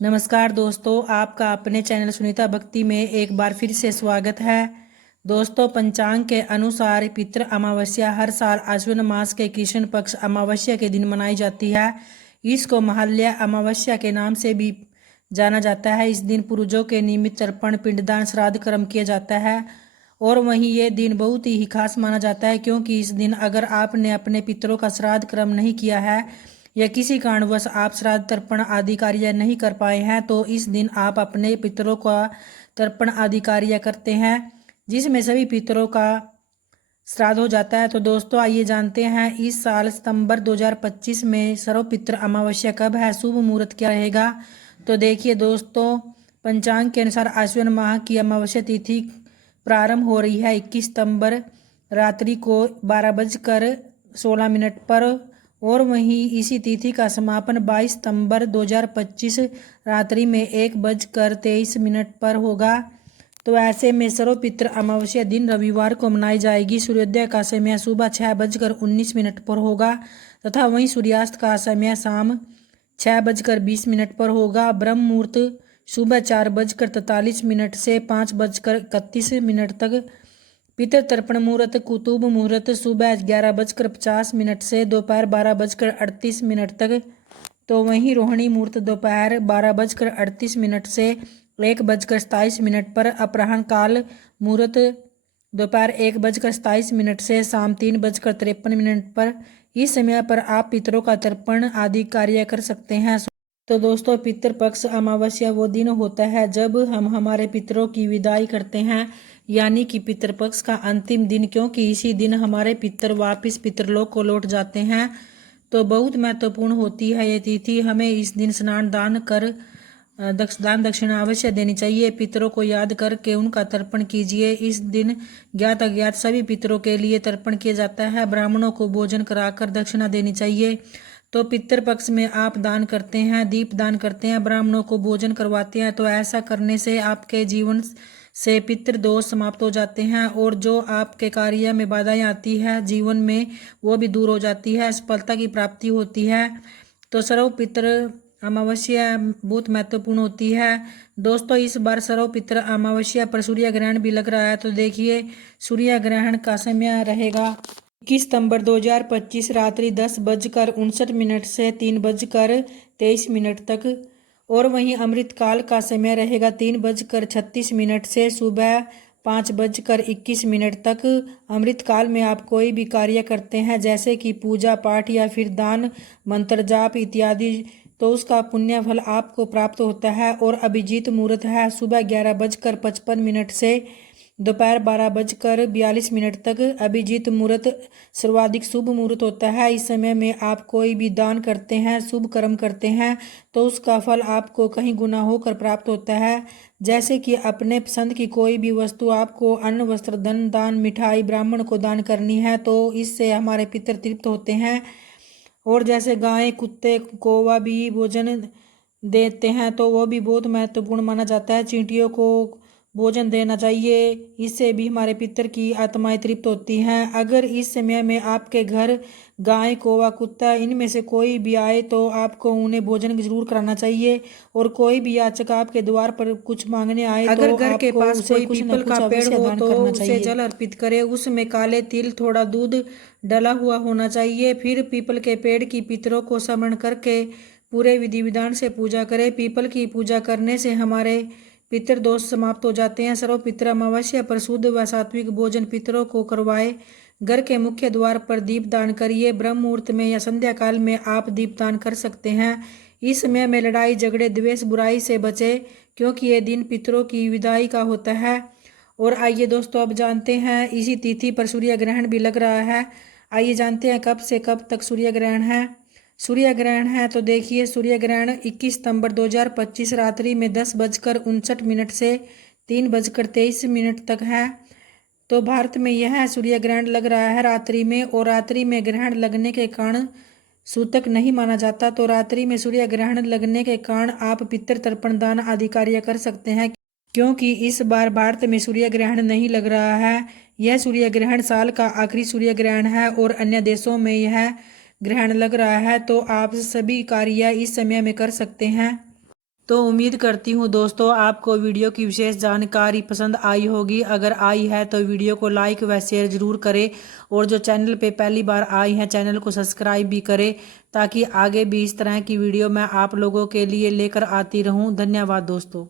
नमस्कार दोस्तों, आपका अपने चैनल सुनीता भक्ति में एक बार फिर से स्वागत है। दोस्तों, पंचांग के अनुसार पितृ अमावस्या हर साल आश्विन मास के कृष्ण पक्ष अमावस्या के दिन मनाई जाती है। इसको महालया अमावस्या के नाम से भी जाना जाता है। इस दिन पूर्वजों के निमित्त तर्पण, पिंडदान, श्राद्ध कर्म किया जाता है। और वहीं ये दिन बहुत ही खास माना जाता है, क्योंकि इस दिन अगर आपने अपने पितरों का श्राद्ध कर्म नहीं किया है या किसी कारणवश आप श्राद्ध तर्पण आदि कार्य नहीं कर पाए हैं, तो इस दिन आप अपने पितरों का तर्पण आदि कार्य करते हैं, जिसमें सभी पितरों का श्राद्ध हो जाता है। तो दोस्तों, आइए जानते हैं इस साल सितंबर 2025 में सर्वपितृ अमावस्या कब है, शुभ मुहूर्त क्या रहेगा। तो देखिए दोस्तों, पंचांग के अनुसार आश्विन माह की अमावस्या तिथि प्रारंभ हो रही है 21 सितंबर रात्रि को 12:16 पर, और वहीं इसी तिथि का समापन 22 सितंबर 2025 रात्रि में 1:23 पर होगा। तो ऐसे में सर्वपितृ अमावस्या दिन रविवार को मनाई जाएगी। सूर्योदय का समय सुबह 6:19 पर होगा तथा वहीं सूर्यास्त का समय शाम 6:20 पर होगा। ब्रह्म मुहूर्त सुबह 4:43 से 5:31 तक। पितृ तर्पण मुहूर्त कुतुब मुहूर्त सुबह 11:50 से दोपहर 12:38 तक। तो वहीं रोहिणी मुहूर्त दोपहर 12:38 से 1:27 पर। अपराह्न काल मुहूर्त दोपहर 1:27 से शाम 3:53 पर। इस समय पर आप पितरों का तर्पण आदि कार्य कर सकते हैं। तो दोस्तों, पितृपक्ष अमावस्या वो दिन होता है जब हम हमारे पितरों की विदाई करते हैं, यानी कि पितृपक्ष का अंतिम दिन, क्योंकि इसी दिन हमारे पितर वापिस पितरलोक को लौट जाते हैं। तो बहुत महत्वपूर्ण होती है ये तिथि। हमें इस दिन स्नान दान कर दान दक्षिणा अवश्य देनी चाहिए। पितरों को याद करके उनका तर्पण कीजिए। इस दिन ज्ञात अज्ञात सभी पितरों के लिए तर्पण किया जाता है। ब्राह्मणों को भोजन कराकर दक्षिणा देनी चाहिए। तो पितृपक्ष में आप दान करते हैं, दीप दान करते हैं, ब्राह्मणों को भोजन करवाते हैं, तो ऐसा करने से आपके जीवन से पितृ दोष समाप्त हो जाते हैं, और जो आपके कार्य में बाधाएं आती है जीवन में, वो भी दूर हो जाती है, सफलता की प्राप्ति होती है। तो सर्व पितृ अमावस्या बहुत महत्वपूर्ण होती है। दोस्तों, इस बार सर्व पितृ अमावस्या पर सूर्य ग्रहण भी लग रहा है। तो देखिए, सूर्य ग्रहण का समय रहेगा 21 सितंबर 2025 रात्रि 10:59 से 3:23 तक। और वहीं अमृत काल का समय रहेगा 3:36 से सुबह 5:21 तक। अमृत काल में आप कोई भी कार्य करते हैं, जैसे कि पूजा पाठ या फिर दान, मंत्र जाप इत्यादि, तो उसका पुण्य फल आपको प्राप्त होता है। और अभिजीत मुहूर्त है सुबह 11:55 से दोपहर 12:42 तक। अभिजीत मुहूर्त सर्वाधिक शुभ मुहूर्त होता है। इस समय में आप कोई भी दान करते हैं, शुभ कर्म करते हैं, तो उसका फल आपको कहीं गुना होकर प्राप्त होता है। जैसे कि अपने पसंद की कोई भी वस्तु आपको अन्न, वस्त्र, धन दान, मिठाई ब्राह्मण को दान करनी है, तो इससे हमारे पितर तृप्त होते हैं। और जैसे गाय, कुत्ते, कौवा भी भोजन देते हैं, तो वो भी बहुत महत्वपूर्ण माना जाता है। चींटियों को भोजन देना चाहिए, इससे भी हमारे पितर की आत्माएं तृप्त होती हैं। अगर इस समय में आपके घर गाय, कौवा, कुत्ता इनमें से कोई भी आए, तो आपको उन्हें भोजन जरूर कराना चाहिए। और कोई भी याचक आपके द्वार पर कुछ मांगने आए, अगर तो घर के आपको पास उसे कोई कुछ न पीपल कुछ का पेड़ अवश्य हो दान तो करना उसे चाहिए। जल अर्पित करें। उसमें काले तिल, थोड़ा दूध डला हुआ होना चाहिए। फिर पीपल के पेड़ की पितरों को स्मरण करके पूरे विधि विधान से पूजा करें। पीपल की पूजा करने से हमारे पितृ दोष समाप्त हो जाते हैं। सर्व पितृ अमावस्या पर शुद्ध व सात्विक भोजन पितरों को करवाए। घर के मुख्य द्वार पर दीप दान करिए। ब्रह्म मुहूर्त में या संध्या काल में आप दीप दान कर सकते हैं। इस समय में लड़ाई झगड़े, द्वेष, बुराई से बचे, क्योंकि ये दिन पितरों की विदाई का होता है। और आइए दोस्तों, अब जानते हैं इसी तिथि पर सूर्य ग्रहण भी लग रहा है। आइए जानते हैं कब से कब तक सूर्य ग्रहण है। सूर्य ग्रहण है, तो देखिए, सूर्य ग्रहण 21 सितंबर 2025 रात्रि में 10:59 से 3:23 तक है। तो भारत में यह सूर्य ग्रहण लग रहा है रात्रि में, और रात्रि में ग्रहण लगने के कारण सूतक नहीं माना जाता। तो रात्रि में सूर्य ग्रहण लगने के कारण आप पितृ तर्पण दान आदि कार्य कर सकते हैं, क्योंकि इस बार भारत में सूर्य ग्रहण नहीं लग रहा है। यह सूर्य ग्रहण साल का आखिरी सूर्य ग्रहण है, और अन्य देशों में यह ग्रहण लग रहा है। तो आप सभी कार्य इस समय में कर सकते हैं। तो उम्मीद करती हूँ दोस्तों आपको वीडियो की विशेष जानकारी पसंद आई होगी। अगर आई है तो वीडियो को लाइक व शेयर ज़रूर करें और जो चैनल पे पहली बार आई हैं चैनल को सब्सक्राइब भी करें, ताकि आगे भी इस तरह की वीडियो मैं आप लोगों के लिए लेकर आती रहूँ। धन्यवाद दोस्तों।